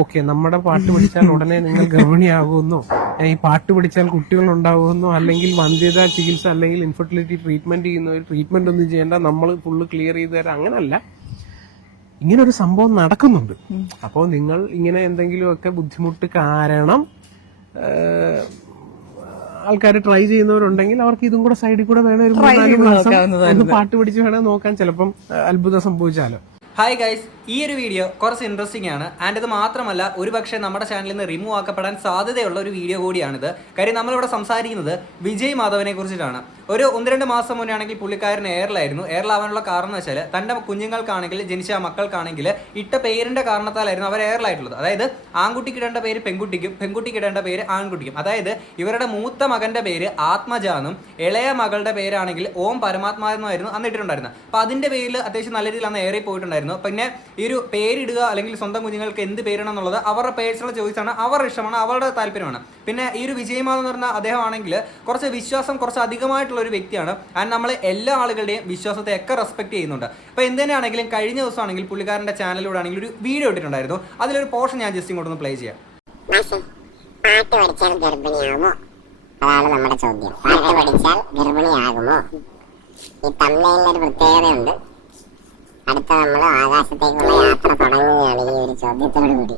Okay നമ്മുടെ പാട്ട് പഠിച്ചാൽ ഉടനെ നിങ്ങൾ ഗർഭിണിയാകുമെന്നോ ഈ പാട്ട് പഠിച്ചാൽ കുട്ടികൾ ഉണ്ടാകുമെന്നോ അല്ലെങ്കിൽ വന്ധ്യത ചികിത്സ അല്ലെങ്കിൽ ഇൻഫെർട്ടിലിറ്റി ട്രീറ്റ്മെന്റ് ചെയ്യുന്ന ഒരു ട്രീറ്റ്മെന്റ് ഒന്നും ചെയ്യേണ്ട. നമ്മൾ ഫുള്ള് ക്ലിയർ ചെയ്ത് തരാം. അങ്ങനല്ല. ഇങ്ങനെ ഒരു സംഭവം നടക്കുന്നുണ്ട്. അപ്പോൾ നിങ്ങൾ ഇങ്ങനെ എന്തെങ്കിലുമൊക്കെ ബുദ്ധിമുട്ട് കാരണം ആൾക്കാർ ട്രൈ ചെയ്യുന്നവരുണ്ടെങ്കിൽ അവർക്ക് ഇതും കൂടെ സൈഡിൽ കൂടെ വേണം ഒരു മൂന്നാൽ മാസം ഒന്ന് പാട്ട് പിടിച്ച് വേണേൽ നോക്കാൻ. ചിലപ്പം അത്ഭുതം സംഭവിച്ചാലോ. ഹായ് ഗൈസ് ഈ ഒരു വീഡിയോ കുറച്ച് ഇൻട്രസ്റ്റിംഗ് ആണ്. ആൻഡ് ഇത് മാത്രമല്ല ഒരുപക്ഷെ നമ്മുടെ ചാനലിൽ നിന്ന് റിമൂവ് ആക്കപ്പെടാൻ സാധ്യതയുള്ള ഒരു വീഡിയോ കൂടിയാണിത്. കാര്യം നമ്മളിവിടെ സംസാരിക്കുന്നത് വിജയ് മാധവനെ കുറിച്ചിട്ടാണ്. ഒരു ഒന്ന് രണ്ട് മാസം മുന്നേ ആണെങ്കിൽ പുള്ളിക്കാരൻ എയറിലായിരുന്നു എയറിലാവാനുള്ള കാരണം എന്ന് വെച്ചാൽ തന്റെ കുഞ്ഞുങ്ങൾക്കാണെങ്കിൽ ജനിച്ച മക്കൾക്കാണെങ്കിൽ ഇട്ട പേരിന്റെ കാരണത്താലായിരുന്നു അവർ എയറിലായിട്ടുള്ളത് അതായത് ആൺകുട്ടിക്ക് ഇടേണ്ട പേര് പെൺകുട്ടിക്കും പെൺകുട്ടിക്ക് ഇടേണ്ട പേര് ആൺകുട്ടിക്കും. അതായത് ഇവരുടെ മൂത്ത മകന്റെ പേര് ആത്മജാന്നും ഇളയ മകളുടെ പേരാണെങ്കിൽ ഓം പരമാത്മ എന്നുമായിരുന്നു അന്ന് ഇട്ടിട്ടുണ്ടായിരുന്നത്. അപ്പോൾ അതിന്റെ പേരിൽ അത്യാവശ്യം നല്ല രീതിയിൽ അന്ന് ഏറെ പോയിട്ടുണ്ടായിരുന്നു. പിന്നെ ഈ ഒരു പേരിടുക അല്ലെങ്കിൽ സ്വന്തം കുഞ്ഞുങ്ങൾക്ക് എന്ത് പേരിടണം എന്നുള്ളത് അവരുടെ പേഴ്സണൽ ചോയ്സ് ആണ് അവരുടെ ഇഷ്ടമാണ് അവരുടെ താല്പര്യമാണ്. പിന്നെ ഈ ഒരു വിജയമാധവ് എന്ന് പറഞ്ഞ അദ്ദേഹമാണെങ്കിൽ കുറച്ച് വിശ്വാസം കുറച്ച് അധികമായിട്ടുള്ള ഒരു വ്യക്തിയാണ്. ആൻഡ് നമ്മൾ എല്ലാ ആളുകളുടെയും വിശ്വാസത്തെ ഒക്കെ റെസ്പെക്ട് ചെയ്യുന്നുണ്ട്. അപ്പോൾ എന്ത് തന്നെയാണെങ്കിലും കഴിഞ്ഞ ദിവസമാണെങ്കിൽ പുള്ളിക്കാരന്റെ ചാനലിലൂടെ ആണെങ്കിൽ ഒരു വീഡിയോ ഇട്ടിട്ടുണ്ടായിരുന്നു. അതിലൊരു പോർഷൻ ഞാൻ ജസ്റ്റ് ഇങ്ങോട്ടൊന്ന് പ്ലേ ചെയ്യാം. പാട്ട് പഠിച്ചാൽ അതാണ് നമ്മുടെ ചോദ്യം. പാട്ട് പഠിച്ചാൽ ഗർഭിണിയാകുമോ? ഈ തമ്മയിലൊരു പ്രത്യേകതയുണ്ട്. അടുത്ത നമ്മൾ ആകാശത്തേക്കുള്ള യാത്ര തുടങ്ങുകയാണ് ഈ ഒരു കൂടി.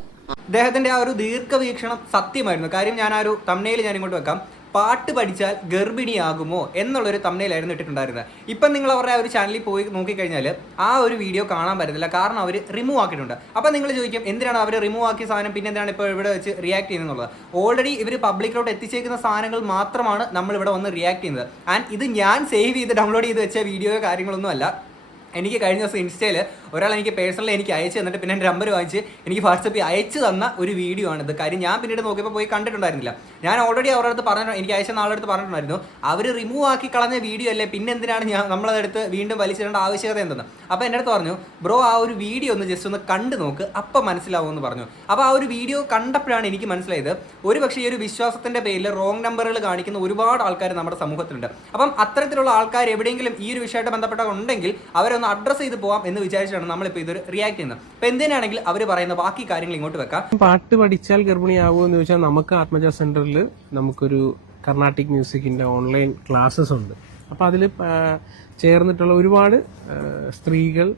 അദ്ദേഹത്തിന്റെ ആ ഒരു ദീർഘവീക്ഷണം സത്യമായിരുന്നു. കാര്യം ഞാൻ ആ ഒരു തമ്മനയിൽ ഞാൻ ഇങ്ങോട്ട് വെക്കാം. പാട്ട് പഠിച്ചാൽ ഗർഭിണിയാകുമോ എന്നുള്ളൊരു തമ്മനയിലായിരുന്നു ഇട്ടിട്ടുണ്ടായിരുന്നത്. ഇപ്പം നിങ്ങൾ അവരുടെ ആ ഒരു ചാനലിൽ പോയി നോക്കിക്കഴിഞ്ഞാൽ ആ ഒരു വീഡിയോ കാണാൻ പറ്റത്തില്ല. കാരണം അവർ റിമൂവ് ആക്കിയിട്ടുണ്ട്. അപ്പം നിങ്ങൾ ചോദിക്കും എന്തിനാണ് അവർ റിമൂവ് ആക്കിയ സാധനം? പിന്നെ എന്തിനാണ് ഇപ്പോൾ ഇവിടെ വെച്ച് റിയാക്ട് ചെയ്യുന്നത് ഓൾറെഡി ഇവർ പബ്ലിക്കിലോട്ട് എത്തിച്ചേക്കുന്ന സാധനങ്ങൾ മാത്രമാണ് നമ്മൾ ഇവിടെ വന്ന് റിയാക്ട് ചെയ്യുന്നത്. ആൻഡ് ഇത് ഞാൻ സേവ് ചെയ്ത് ഡൗൺലോഡ് ചെയ്ത് വെച്ച വീഡിയോ കാര്യങ്ങളൊന്നും അല്ല എനിക്ക് കഴിഞ്ഞ ദിവസം ഇൻസ്റ്റയിൽ ഒരാൾ എനിക്ക് പേഴ്സണലി എനിക്ക് അയച്ചു തന്നിട്ട് പിന്നെ എന്റെ നമ്പർ വാങ്ങിച്ച് എനിക്ക് വാട്സപ്പിൽ അയച്ചു തന്ന ഒരു വീഡിയോ ആണ് ഇത് കാര്യം ഞാൻ പിന്നീട് നോക്കിയപ്പോൾ പോയി കണ്ടിട്ടുണ്ടായിരുന്നില്ല. ഞാൻ ഓൾറെഡി അവരുടെ അടുത്ത് പറഞ്ഞു എനിക്ക് അയച്ച നാളെ അടുത്ത് പറഞ്ഞിട്ടുണ്ടായിരുന്നു. അവർ റിമൂവ് ആക്കി കളഞ്ഞ വീഡിയോ അല്ലേ? പിന്നെ എന്തിനാണ് ഞാൻ നമ്മളതെടുത്ത് വീണ്ടും വലിച്ചിടേണ്ട ആവശ്യകത എന്തെന്ന്? അപ്പോൾ എന്റെ അടുത്ത് പറഞ്ഞു ബ്രോ ആ ഒരു വീഡിയോ ഒന്ന് ജസ്റ്റ് ഒന്ന് കണ്ടു നോക്ക്. അപ്പം മനസ്സിലാവുമെന്ന് പറഞ്ഞു. അപ്പോൾ ആ ഒരു വീഡിയോ കണ്ടപ്പോഴാണ് എനിക്ക് മനസ്സിലായത് ഒരു പക്ഷേ ഈ ഒരു വിശ്വാസത്തിന്റെ പേരിൽ റോങ് നമ്പറുകൾ കാണിക്കുന്ന ഒരുപാട് ആൾക്കാർ നമ്മുടെ സമൂഹത്തിലുണ്ട്. അപ്പം അത്തരത്തിലുള്ള ആൾക്കാർ എവിടെയെങ്കിലും ഈ ഒരു വിഷയമായിട്ട് ബന്ധപ്പെട്ട ഉണ്ടെങ്കിൽ അവരൊന്ന് അഡ്രസ്സ് ചെയ്ത് പോവാം എന്ന് വിചാരിച്ചാണ് നമ്മളിപ്പോൾ ഇതൊരു റിയാക്ട് ചെയ്യുന്നത്. അപ്പോൾ എന്തിനാണെങ്കിൽ അവർ പറയുന്ന ബാക്കി കാര്യങ്ങൾ ഇങ്ങോട്ട് വെക്കാം. പാട്ട് പഠിച്ചാൽ ഗർഭിണിയാകുമോ എന്ന് ചോദിച്ചാൽ നമുക്ക് ആത്മജ സെന്ററിൽ നമുക്കൊരു കർണാട്ടിക് മ്യൂസിക്കിന്റെ ഓൺലൈൻ ക്ലാസ്സസ് ഉണ്ട്. അപ്പൊ അതിൽ ചേർന്നിട്ടുള്ള ഒരുപാട് സ്ത്രീകൾ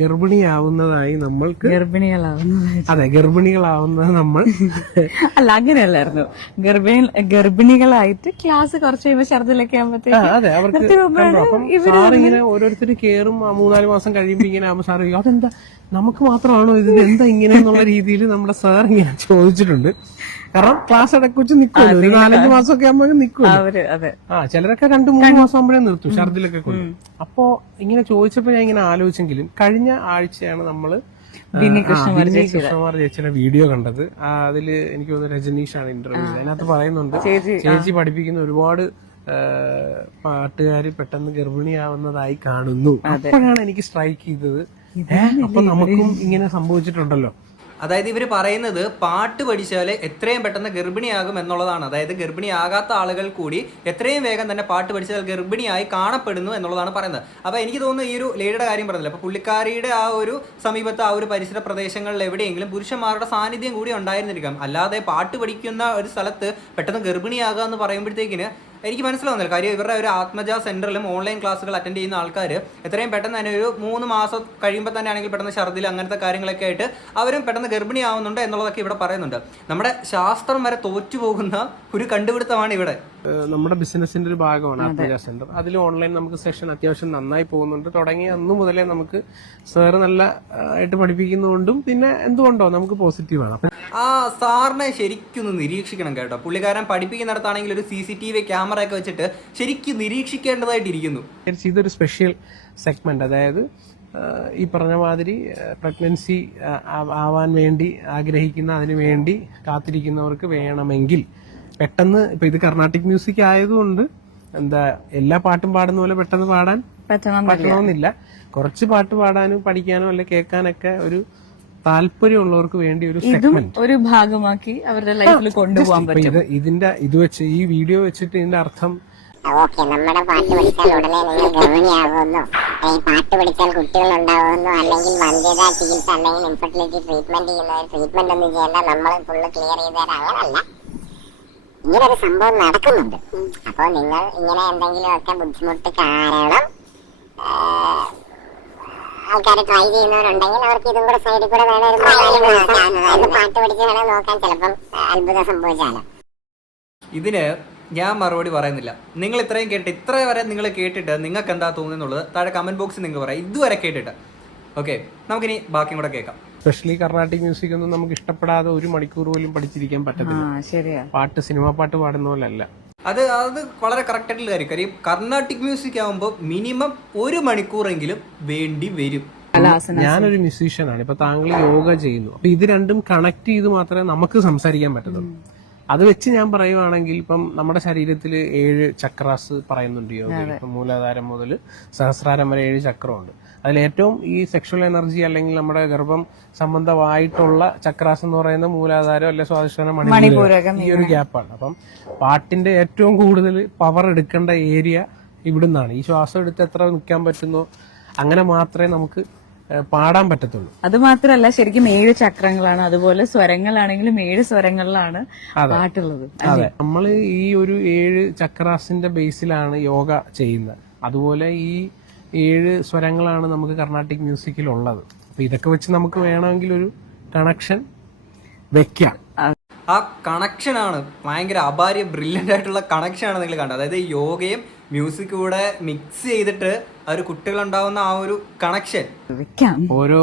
ഗർഭിണിയാവുന്നതായി നമ്മൾക്ക് ഗർഭിണികളാവുന്നത് അതെ ഗർഭിണികളാവുന്നത് നമ്മൾ അല്ല അങ്ങനെയല്ലായിരുന്നു. ഗർഭിണി ഗർഭിണികളായിട്ട് ക്ലാസ് കുറച്ച് ശർദ്ദിലൊക്കെ ഛർദിലൊക്കെ ആകുമ്പോഴത്തേക്ക് ഓരോരുത്തർ കേറും മൂന്നാൽ മാസം കഴിയുമ്പോ ഇങ്ങനെ ആകുമ്പോൾ സാർ അതെന്താ? നമുക്ക് മാത്രമാണോ ഇത്? എന്താ ഇങ്ങനെ എന്നുള്ള രീതിയിൽ നമ്മുടെ സാർ ഇങ്ങനെ ചോദിച്ചിട്ടുണ്ട്. കാരണം ക്ലാസ് ഇടക്കുവെച്ച് നിൽക്കുമല്ലോ ഒരു നാലഞ്ച് മാസമൊക്കെ ആകുമ്പോൾ നിൽക്കും ആ ചിലരൊക്കെ രണ്ടു മൂന്ന് മാസം ആകുമ്പോഴേ നിർത്തും ഛർദിലൊക്കെ കൊണ്ട് അപ്പോ ഇങ്ങനെ ചോദിച്ചപ്പോ ഞാൻ ഇങ്ങനെ ആലോചിച്ചെങ്കിലും കഴിഞ്ഞ ആഴ്ചയാണ് നമ്മൾ കൃഷ്ണകുമാർ ചേച്ചിയുടെ. വീഡിയോ കണ്ടത്. അതിൽ എനിക്ക് തോന്നുന്നു രജനീഷ് ആണ് ഇന്റർവ്യൂ അതിനകത്ത് പറയുന്നുണ്ട് ചേച്ചി, പഠിപ്പിക്കുന്ന ഒരുപാട് പാട്ടുകാർ പെട്ടെന്ന് ഗർഭിണിയാവുന്നതായി കാണുന്നു. അപ്പോഴാണ് എനിക്ക് സ്ട്രൈക്ക് ചെയ്തത്. അപ്പൊ നമുക്കും ഇങ്ങനെ സംഭവിച്ചിട്ടുണ്ടല്ലോ. അതായത് ഇവർ പറയുന്നത് പാട്ട് പഠിച്ചാൽ എത്രയും പെട്ടെന്ന് ഗർഭിണിയാകും എന്നുള്ളതാണ്. അതായത് ഗർഭിണിയാകാത്ത ആളുകൾ കൂടി എത്രയും വേഗം തന്നെ പാട്ട് പഠിച്ചാൽ ഗർഭിണിയായി കാണപ്പെടുന്നു എന്നുള്ളതാണ് പറയുന്നത്. അപ്പോൾ എനിക്ക് തോന്നുന്നു ഈ ഒരു ലേഡിയുടെ കാര്യം പറഞ്ഞില്ല? അപ്പോൾ പുള്ളിക്കാരിയുടെ ആ ഒരു സമീപത്ത് ആ ഒരു പരിസര പ്രദേശങ്ങളിൽ എവിടെയെങ്കിലും പുരുഷന്മാരുടെ സാന്നിധ്യം കൂടി ഉണ്ടായിരുന്നിരിക്കാം. അല്ലാതെ പാട്ട് പഠിക്കുന്ന ഒരു സ്ഥലത്ത് പെട്ടെന്ന് ഗർഭിണിയാകുക എന്ന് പറയുമ്പോഴത്തേക്കിന് എനിക്ക് മനസ്സിലാവുന്നില്ല. കാര്യം ഇവരുടെ ഒരു ആത്മജ സെന്ററിലും ഓൺലൈൻ ക്ലാസ്സുകൾ അറ്റൻഡ് ചെയ്യുന്ന ആൾക്കാർ എത്രയും പെട്ടെന്ന് തന്നെ ഒരു മൂന്ന് മാസം കഴിയുമ്പോൾ തന്നെ ആണെങ്കിൽ പെട്ടെന്ന് ഛർദിൽ അങ്ങനത്തെ കാര്യങ്ങളൊക്കെ ആയിട്ട് അവരും പെട്ടെന്ന് ഗർഭിണിയാവുന്നുണ്ട് എന്നുള്ളതൊക്കെ ഇവിടെ പറയുന്നുണ്ട്. നമ്മുടെ ശാസ്ത്രം വരെ തോറ്റുപോകുന്ന ഒരു കണ്ടുപിടുത്തമാണ് ഇവിടെ. നമ്മുടെ ബിസിനസിന്റെ ഒരു ഭാഗമാണ് ആത്മജ സെന്റർ. അതിൽ ഓൺലൈൻ നമുക്ക് സെഷൻ അത്യാവശ്യം നന്നായി പോകുന്നുണ്ട്. തുടങ്ങി അന്ന് മുതലേ നമുക്ക് സാറ് നല്ല ആയിട്ട് പഠിപ്പിക്കുന്നതുകൊണ്ടും പിന്നെ എന്തുകൊണ്ടോ നമുക്ക് പോസിറ്റീവാണ് ആണ്. ആ സാറിനെ ശരിക്കും ഒന്ന് നിരീക്ഷിക്കണം കേട്ടോ. പുള്ളിക്കാരൻ പഠിപ്പിക്കുന്നിടത്താണെങ്കിൽ ഒരു C C T V camera ഒക്കെ വെച്ചിട്ട് ശരിക്കും നിരീക്ഷിക്കേണ്ടതായിട്ടിരിക്കുന്നു. ഇതൊരു സ്പെഷ്യൽ സെഗ്മെന്റ് അതായത് ഈ പറഞ്ഞ മാതിരി പ്രഗ്നൻസി ആവാൻ വേണ്ടി ആഗ്രഹിക്കുന്ന അതിനു വേണ്ടി കാത്തിരിക്കുന്നവർക്ക് വേണമെങ്കിൽ പെട്ടെന്ന് ഇപ്പൊ ഇത് കർണാട്ടിക് മ്യൂസിക് ആയതുകൊണ്ട് എന്താ എല്ലാ പാട്ടും പാടുന്ന പോലെ പെട്ടെന്ന് പാടാൻ പറ്റണം പറ്റണമെന്നില്ല. കുറച്ച് പാട്ട് പാടാനും പഠിക്കാനോ അല്ലെ കേൾക്കാനൊക്കെ ഒരു താല്പര്യമുള്ളവർക്ക് വേണ്ടി ഒരു ഇതും ഒരു ഭാഗമാക്കി അവരുടെ ലൈഫിൽ കൊണ്ടുപോകാൻ പറ്റും. ഇത് ഇതിന്റെ ഇത് വെച്ച് ഈ വീഡിയോ വെച്ചിട്ട് ഇതിന്റെ അർത്ഥം ഓക്കെ നമ്മുടെ പാട്ട് പഠിച്ചാൽ ഉടനെ നിങ്ങൾ ഗർഭിണിയാകുമെന്നോ ഈ പാട്ട് പഠിച്ചാൽ കുട്ടികൾ ഉണ്ടാകുമെന്നോ അല്ലെങ്കിൽ വന്ധ്യതാ ചികിത്സ അല്ലെങ്കിൽ ഇൻഫെർട്ടിലിറ്റി ട്രീറ്റ്മെന്റ് ചെയ്യുന്ന ട്രീറ്റ്മെന്റ് ഒന്നും ചെയ്യേണ്ട നമ്മൾ ഫുള്ള് ക്ലിയർ ചെയ്ത് തരാം അങ്ങനല്ല. ഇങ്ങനെ ഒരു സംഭവം നടക്കുന്നുണ്ട്. അപ്പോൾ നിങ്ങൾ ഇങ്ങനെ എന്തെങ്കിലുമൊക്കെ ബുദ്ധിമുട്ട് കാരണം ആൾക്കാർ ട്രൈ ചെയ്യുന്നവരുണ്ടെങ്കിൽ അവർക്ക് ഇതും കൂടെ സൈഡിൽ കൂടെ വേണമെങ്കിൽ പാട്ട് പഠിച്ച് വേണം നോക്കാൻ ചിലപ്പം അത്ഭുതം സംഭവിച്ചാലോ. ഇതിന് ഞാൻ മറുപടി പറയുന്നില്ല. നിങ്ങൾ ഇത്രയും കേട്ട് ഇത്ര വരെ നിങ്ങൾ കേട്ടിട്ട് നിങ്ങൾക്ക് എന്താ തോന്നുന്നുള്ളത് താഴെ കമന്റ് ബോക്സിൽ നിങ്ങൾ പറയാം. ഇതുവരെ കേട്ടിട്ട്. ഓക്കെ നമുക്കിനി ബാക്കിയും കൂടെ കേൾക്കാം. സ്പെഷ്യലി കർണാട്ടിക് മ്യൂസിക് ഒന്നും നമുക്ക് ഇഷ്ടപ്പെടാതെ ഒരു മണിക്കൂർ പോലും പഠിച്ചിരിക്കാൻ ആ പറ്റത്തില്ല ശരിയാ. പാട്ട് സിനിമ പാട്ട് പാടുന്ന പോലല്ല. അത് അത് വളരെ കറക്റ്റ് ആയിട്ടുള്ള കാര്യം. കാര്യം കർണാട്ടിക് മ്യൂസിക് ആകുമ്പോൾ മിനിമം ഒരു മണിക്കൂറെങ്കിലും വേണ്ടി വരും. ഞാനൊരു മ്യൂസീഷ്യനാണ് ഇപ്പൊ താങ്കൾ യോഗ ചെയ്യുന്നു. അപ്പൊ ഇത് രണ്ടും കണക്ട് ചെയ്ത് മാത്രമേ നമുക്ക് സംസാരിക്കാൻ പറ്റത്തുള്ളൂ. അത് വെച്ച് ഞാൻ പറയുവാണെങ്കിൽ ഇപ്പം നമ്മുടെ ശരീരത്തിൽ ഏഴ് ചക്രാസ് പറയുന്നുണ്ട് യോഗ ഇപ്പം മൂലാധാരം മുതൽ സഹസ്രാരം വരെ ഏഴ് ചക്രമുണ്ട്. അതിൽ ഏറ്റവും ഈ സെക്ഷൽ എനർജി അല്ലെങ്കിൽ നമ്മുടെ ഗർഭം സംബന്ധമായിട്ടുള്ള ചക്രാസ് എന്ന് പറയുന്ന മൂലാധാരം അല്ലെ സ്വാധിഷ്ഠാന മണിപൂരകം ഈ ഒരു ഗ്യാപ്പാണ് അപ്പം പാട്ടിന്റെ ഏറ്റവും കൂടുതൽ പവർ എടുക്കേണ്ട ഏരിയ ഇവിടുന്നാണ്. ഈ ശ്വാസം എടുത്ത് എത്ര നിൽക്കാൻ പറ്റുന്നോ അങ്ങനെ മാത്രമേ നമുക്ക് പാടാൻ പറ്റത്തുള്ളൂ. അത് മാത്രല്ല ശരിക്കും ഏഴ് ചക്രങ്ങളാണ്. അതുപോലെ സ്വരങ്ങളാണെങ്കിലും ഏഴ് സ്വരങ്ങളിലാണ് പാട്ടുള്ളത്. അതെ. നമ്മൾ ഈ ഒരു ഏഴ് ചക്രാസിന്റെ ബേസിലാണ് യോഗ ചെയ്യുന്നത്. അതുപോലെ ഈ ഏഴ് സ്വരങ്ങളാണ് നമുക്ക് കർണാട്ടിക് മ്യൂസിക്കിൽ ഉള്ളത് അപ്പൊ ഇതൊക്കെ വെച്ച് നമുക്ക് വേണമെങ്കിൽ ഒരു കണക്ഷൻ വെക്കാം. ആ കണക്ഷനാണ് ഭയങ്കര അപാര്യ ബ്രില്യന്റ് ആയിട്ടുള്ള കണക്ഷനാണ് നിങ്ങൾ കണ്ടത്. അതായത് യോഗയും മ്യൂസിക്കും കൂടെ മിക്സ് ചെയ്തിട്ട് ആ ഒരു കുട്ടികളുണ്ടാവുന്ന ആ ഒരു കണക്ഷൻ ഓരോ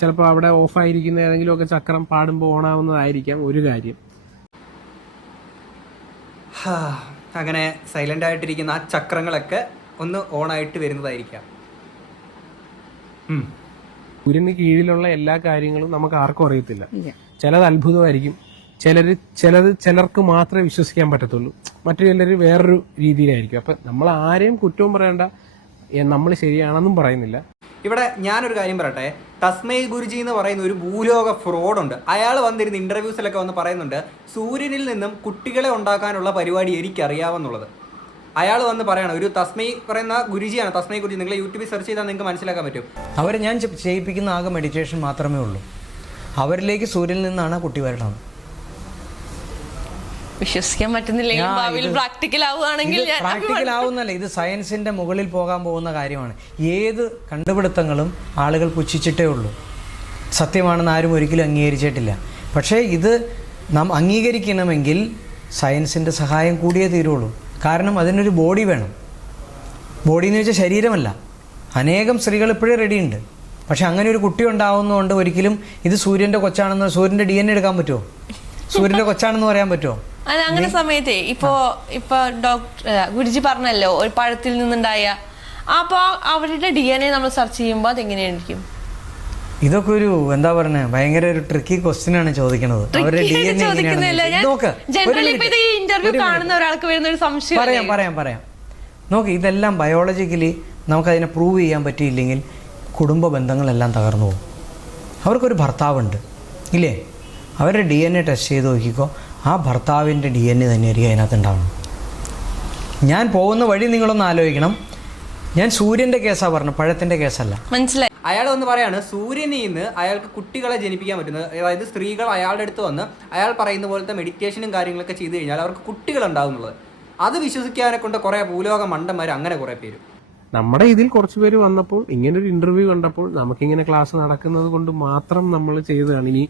ചിലപ്പോൾ അവിടെ ഓഫ് ആയിരിക്കുന്ന ഏതെങ്കിലും ഒക്കെ ചക്രം പാടുമ്പോൾ ഓണാവുന്നതായിരിക്കാം ഒരു കാര്യം. അങ്ങനെ സൈലന്റ് ആയിട്ടിരിക്കുന്ന ആ ചക്രങ്ങളൊക്കെ ഒന്ന് ഓൺ ആയിട്ട് വരുന്നതായിരിക്കാം. ഉം. സൂര്യന് കീഴിലുള്ള എല്ലാ കാര്യങ്ങളും നമുക്ക് ആർക്കും അറിയത്തില്ല. ചിലത് അത്ഭുതമായിരിക്കും. ചിലര് ചിലത് ചിലർക്ക് മാത്രമേ വിശ്വസിക്കാൻ പറ്റത്തുള്ളൂ. മറ്റു ചിലർ വേറൊരു രീതിയിലായിരിക്കും. അപ്പൊ നമ്മൾ ആരെയും കുറ്റവും പറയണ്ട. നമ്മൾ ശരിയാണെന്നും പറയുന്നില്ല. ഇവിടെ ഞാനൊരു കാര്യം പറയട്ടെ. തസ്മൈ ഗുരുജി എന്ന് പറയുന്ന ഒരു ഭൂലോക ഫ്രോഡുണ്ട്. അയാൾ വന്നിരുന്ന ഇന്റർവ്യൂസിലൊക്കെ വന്ന് പറയുന്നുണ്ട് സൂര്യനിൽ നിന്നും കുട്ടികളെ ഉണ്ടാക്കാനുള്ള പരിപാടി എനിക്കറിയാമെന്നുള്ളത്. അയാൾ വന്ന് പറയണം. ഒരു തസ്മൈ പറയുന്ന ഗുരുജിയാണ്. തസ്മൈ ഗുരുജി നിങ്ങൾ യൂട്യൂബിൽ സെർച്ച് ചെയ്താൽ നിങ്ങൾക്ക് മനസ്സിലാക്കാൻ പറ്റും. അവരെ ഞാൻ ചെയ്യിപ്പിക്കുന്ന ആകെ മെഡിറ്റേഷൻ മാത്രമേ ഉള്ളൂ. അവരിലേക്ക് സൂര്യനിൽ നിന്നാണ് ആ കുട്ടി വരണം വിശ്വസിക്കാൻ പറ്റുന്നില്ലെങ്കിൽ ഞാൻ ഭാവിയിൽ പ്രാക്ടിക്കൽ ആവുകയാണെങ്കിൽ പ്രാക്ടിക്കൽ ആവുന്നല്ല. ഇത് സയൻസിന്റെ മുകളിൽ പോകാൻ പോകുന്ന കാര്യമാണ്. ഏത് കണ്ടുപിടുത്തങ്ങളും ആളുകൾ പുച്ഛിച്ചിട്ടേ ഉള്ളൂ. സത്യമാണെന്ന് ആരും ഒരിക്കലും അംഗീകരിച്ചിട്ടില്ല. പക്ഷേ ഇത് നാം അംഗീകരിക്കണമെങ്കിൽ സയൻസിന്റെ സഹായം കൂടിയേ തീരുള്ളൂ. കാരണം അതിനൊരു ബോഡി വേണം. ബോഡി എന്ന് വെച്ചാൽ ശരീരമല്ല. അനേകം സ്ത്രീകൾ ഇപ്പോഴേ റെഡിയുണ്ട് പക്ഷെ അങ്ങനെ ഒരു കുട്ടി ഉണ്ടാവുന്നതുകൊണ്ട് ഒരിക്കലും ഇത് സൂര്യന്റെ കൊച്ചാണെന്ന് സൂര്യന്റെ ഡി എൻ എടുക്കാൻ പറ്റുമോ? സൂര്യന്റെ കൊച്ചാണെന്ന് പറയാൻ പറ്റുമോ? അത് അങ്ങനെ സമയത്തെ ഇപ്പോ ഇപ്പൊ ഡോക്ടർ ഗുരുജി പറഞ്ഞല്ലോ ഒരു പഴത്തിൽ നിന്നുണ്ടായ. അപ്പൊ അവരുടെ ഡി എൻ എ നമ്മൾ സെർച്ച് ചെയ്യുമ്പോൾ അതെങ്ങനെയായിരിക്കും? ഇതൊക്കെ ഒരു എന്താ പറഞ്ഞ ഭയങ്കര ഒരു ട്രിക്കി ക്വസ്റ്റ്യൻ ആണ് ചോദിക്കുന്നത് അവരുടെ ഡി എൻ പറയാം പറയാം പറയാം. നോക്ക് ഇതെല്ലാം ബയോളജിക്കലി നമുക്കതിനെ പ്രൂവ് ചെയ്യാൻ പറ്റിയില്ലെങ്കിൽ കുടുംബ ബന്ധങ്ങളെല്ലാം തകർന്നു പോകും. അവർക്കൊരു ഭർത്താവുണ്ട് ഇല്ലേ? അവരുടെ ഡി എൻ എ ടെസ്റ്റ് ചെയ്ത് നോക്കിക്കോ ആ ഭർത്താവിന്റെ ഡി എൻ എ തന്നെയായിരിക്കും അതിനകത്ത് ഉണ്ടാവണം ഞാൻ പോകുന്ന വഴി നിങ്ങളൊന്ന് ആലോചിക്കണം. ഞാൻ സൂര്യന്റെ കേസാണ് പറഞ്ഞത് പഴത്തിന്റെ കേസല്ല. മനസ്സിലായി. അയാൾ വന്ന് പറയാണ് സൂര്യനിൽ നിന്ന് അയാൾക്ക് കുട്ടികളെ ജനിപ്പിക്കാൻ പറ്റുന്നത്. അതായത് സ്ത്രീകൾ അയാളുടെ അടുത്ത് വന്ന് അയാൾ പറയുന്ന പോലത്തെ മെഡിറ്റേഷനും കാര്യങ്ങളൊക്കെ ചെയ്തു കഴിഞ്ഞാൽ അവർക്ക് കുട്ടികൾ ഉണ്ടാകുന്നുള്ളത് അത് വിശ്വസിക്കാനെ കൊണ്ട് കുറെ ഭൂലോക മണ്ടന്മാർ അങ്ങനെ കുറെ പേര്. നമ്മുടെ ഇതിൽ കുറച്ച് പേര് വന്നപ്പോൾ ഇങ്ങനെ ഒരു ഇന്റർവ്യൂ കണ്ടപ്പോൾ നമുക്കിങ്ങനെ ക്ലാസ് നടക്കുന്നത് കൊണ്ട് മാത്രം നമ്മൾ ചെയ്തതാണ്. ഇനി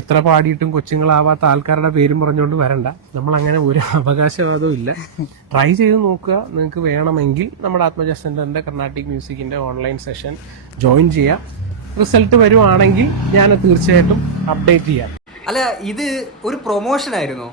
എത്ര പാടിയിട്ടും കൊച്ചുങ്ങളാവാത്ത ആൾക്കാരുടെ പേരും പറഞ്ഞുകൊണ്ട് വരണ്ട. നമ്മൾ അങ്ങനെ ഒരു അവകാശവാദവും ഇല്ല. ട്രൈ ചെയ്ത് നോക്കുക. നിങ്ങൾക്ക് വേണമെങ്കിൽ നമ്മുടെ ആത്മജ സെന്ററിന്റെ കർണാട്ടിക് മ്യൂസിക്കിന്റെ ഓൺലൈൻ സെഷൻ ജോയിൻ ചെയ്യാം. റിസൾട്ട് വരുവാണെങ്കിൽ ഞാൻ തീർച്ചയായിട്ടും അപ്ഡേറ്റ് ചെയ്യാം. അല്ല ഇത് ഒരു പ്രൊമോഷൻ ആയിരുന്നോ.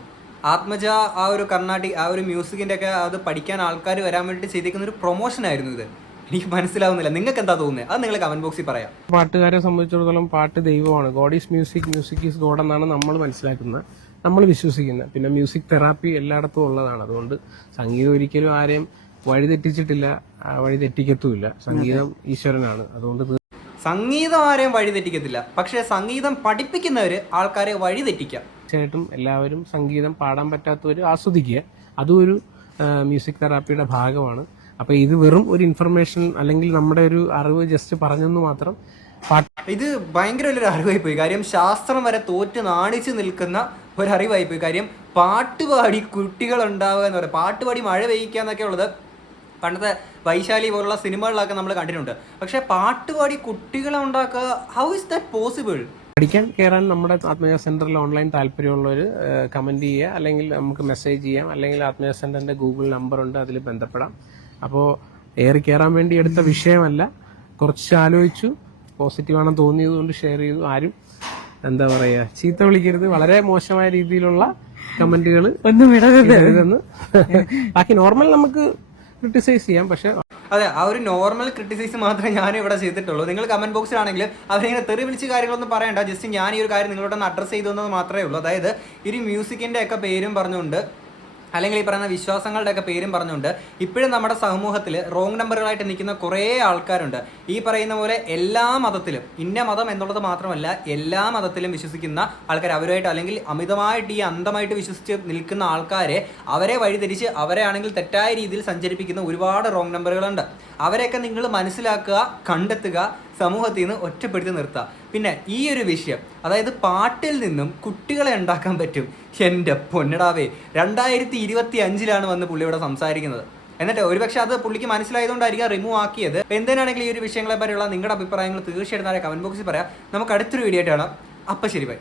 ആത്മജ ആ ഒരു കർണാട്ടിക് ആ ഒരു മ്യൂസിക്കിന്റെ ഒക്കെ അത് പഠിക്കാൻ ആൾക്കാർ വരാൻ വേണ്ടി ചെയ്തേക്കുന്ന ഒരു പ്രൊമോഷൻ ആയിരുന്നു ഇത്. എനിക്ക് മനസ്സിലാവുന്നില്ല. നിങ്ങൾക്ക് എന്താ തോന്നുന്നത് അത് നിങ്ങൾ കമന്റ് ബോക്സിൽ പറയാം. പാട്ടുകാരെ സംബന്ധിച്ചിടത്തോളം പാട്ട് ദൈവമാണ്. God is music music is God എന്നാണ് നമ്മൾ മനസ്സിലാക്കുന്നത്. നമ്മൾ വിശ്വസിക്കുന്നത്. പിന്നെ മ്യൂസിക് തെറാപ്പി എല്ലായിടത്തും ഉള്ളതാണ്. അതുകൊണ്ട് സംഗീതം ഒരിക്കലും ആരെയും വഴിതെറ്റിച്ചിട്ടില്ല വഴിതെറ്റിക്കത്തുമില്ല. സംഗീതം ഈശ്വരനാണ്. അതുകൊണ്ട് സംഗീതം ആരെയും വഴിതെറ്റിക്കത്തില്ല. പക്ഷെ പക്ഷേ സംഗീതം പഠിപ്പിക്കുന്നവര് ആൾക്കാരെ വഴിതെറ്റിക്കാം. തീർച്ചയായിട്ടും എല്ലാവരും സംഗീതം പാടാൻ പറ്റാത്തവർ ആസ്വദിക്കുക. അതും ഒരു മ്യൂസിക് തെറാപ്പിയുടെ ഭാഗമാണ്. അപ്പോൾ ഇത് വെറും ഒരു ഇൻഫർമേഷൻ അല്ലെങ്കിൽ നമ്മുടെ ഒരു അറിവ് ജസ്റ്റ് പറഞ്ഞെന്ന് മാത്രം ഇത് ഭയങ്കര വലിയൊരു അറിവായി പോയി. കാര്യം ശാസ്ത്രം വരെ തോറ്റ് നാണിച്ച് നിൽക്കുന്ന ഒരു അറിവായി പോയി. കാര്യം പാട്ടുപാടി കുട്ടികൾ ഉണ്ടാവുക എന്ന് പറയുക പാട്ടുപാടി മഴ പെയ്യിക്കുക എന്നൊക്കെ ഉള്ളത് പണ്ടത്തെ വൈശാലി പോലുള്ള സിനിമകളിലൊക്കെ നമ്മൾ കണ്ടിട്ടുണ്ട്. പക്ഷെ പാട്ടുപാടി കുട്ടികളെ ഉണ്ടാക്കുക ഹൗ ഇസ് ദാറ്റ് പോസിബിൾ പഠിക്കാൻ കയറാൻ നമ്മുടെ ആത്മീയ സെന്ററിൽ ഓൺലൈൻ താല്പര്യമുള്ളവർ കമന്റ് ചെയ്യുക അല്ലെങ്കിൽ നമുക്ക് മെസ്സേജ് ചെയ്യാം. അല്ലെങ്കിൽ ആത്മീയ സെന്ററിന്റെ ഗൂഗിൾ നമ്പർ ഉണ്ട് അതിൽ ബന്ധപ്പെടാം. അപ്പോൾ ഏറി കയറാൻ വേണ്ടി എടുത്ത വിഷയമല്ല. കുറച്ച് ആലോചിച്ചു. പോസിറ്റീവാണെന്ന് തോന്നിയതുകൊണ്ട് ഷെയർ ചെയ്തു. ആരും എന്താ പറയുക ചീത്ത വിളിക്കരുത്. വളരെ മോശമായ രീതിയിലുള്ള കമന്റുകൾ ഒന്നും ഇടരുതെന്ന്. ബാക്കി നോർമൽ നമുക്ക് ക്രിട്ടിസൈസ് ചെയ്യാം. പക്ഷെ അതെ ആ ഒരു നോർമൽ ക്രിട്ടിസൈസ് മാത്രമേ ഞാൻ ഇവിടെ ചെയ്തിട്ടുള്ളൂ. നിങ്ങൾ കമന്റ് ബോക്സിലാണെങ്കിൽ അവരിങ്ങനെ തെറി വിളിച്ച് കാര്യങ്ങളൊന്നും പറയണ്ട. ജസ്റ്റ് ഞാൻ ഈ ഒരു കാര്യം നിങ്ങളോടൊന്ന് അഡ്രസ്സ് ചെയ്തു എന്നത് മാത്രമേ ഉള്ളൂ. അതായത് ഈ മ്യൂസിക്കിന്റെ ഒക്കെ പേരും പറഞ്ഞുകൊണ്ട് അല്ലെങ്കിൽ ഈ പറയുന്ന വിശ്വാസങ്ങളുടെയൊക്കെ പേരും പറഞ്ഞുകൊണ്ട് ഇപ്പോഴും നമ്മുടെ സമൂഹത്തിൽ റോങ് നമ്പറുകളായിട്ട് നിൽക്കുന്ന കുറേ ആൾക്കാരുണ്ട്. ഈ പറയുന്ന പോലെ എല്ലാ മതത്തിലും ഇന്ന മതം എന്നുള്ളത് മാത്രമല്ല എല്ലാ മതത്തിലും വിശ്വസിക്കുന്ന ആൾക്കാർ അവരുമായിട്ട് അല്ലെങ്കിൽ അമിതമായിട്ട് ഈ അന്ധമായിട്ട് വിശ്വസിച്ച് നിൽക്കുന്ന ആൾക്കാരെ അവരെ വഴിതിരിച്ച് അവരെ ആണെങ്കിൽ തെറ്റായ രീതിയിൽ സഞ്ചരിപ്പിക്കുന്ന ഒരുപാട് റോങ് നമ്പറുകളുണ്ട് അവരെയൊക്കെ നിങ്ങൾ മനസ്സിലാക്കുക കണ്ടെത്തുക സമൂഹത്തിൽ നിന്ന് ഒറ്റപ്പെടുത്തി നിർത്തുക പിന്നെ ഈ ഒരു വിഷയം അതായത് പാട്ടിൽ നിന്നും കുട്ടികളെ ഉണ്ടാക്കാൻ പറ്റും. എന്റെ പൊന്നടാവേ രണ്ടായിരത്തി ഇരുപത്തി അഞ്ചിലാണ് വന്ന് പുള്ളി ഇവിടെ സംസാരിക്കുന്നത്. എന്നിട്ട് ഒരുപക്ഷെ അത് പുള്ളിക്ക് മനസ്സിലായതുകൊണ്ടായിരിക്കും റിമൂവ് ആക്കിയത്. അപ്പോൾ എന്തിനാണെങ്കിലും ഈ ഒരു വിഷയങ്ങളെ പറ്റിയുള്ള നിങ്ങളുടെ അഭിപ്രായങ്ങൾ തീർച്ചയായിട്ടും നാളെ കമന്റ് ബോക്സിൽ പറയാം. നമുക്ക് അടുത്തൊരു വീഡിയോ ആയിട്ട് കാണാം. അപ്പം ശരി ബൈ.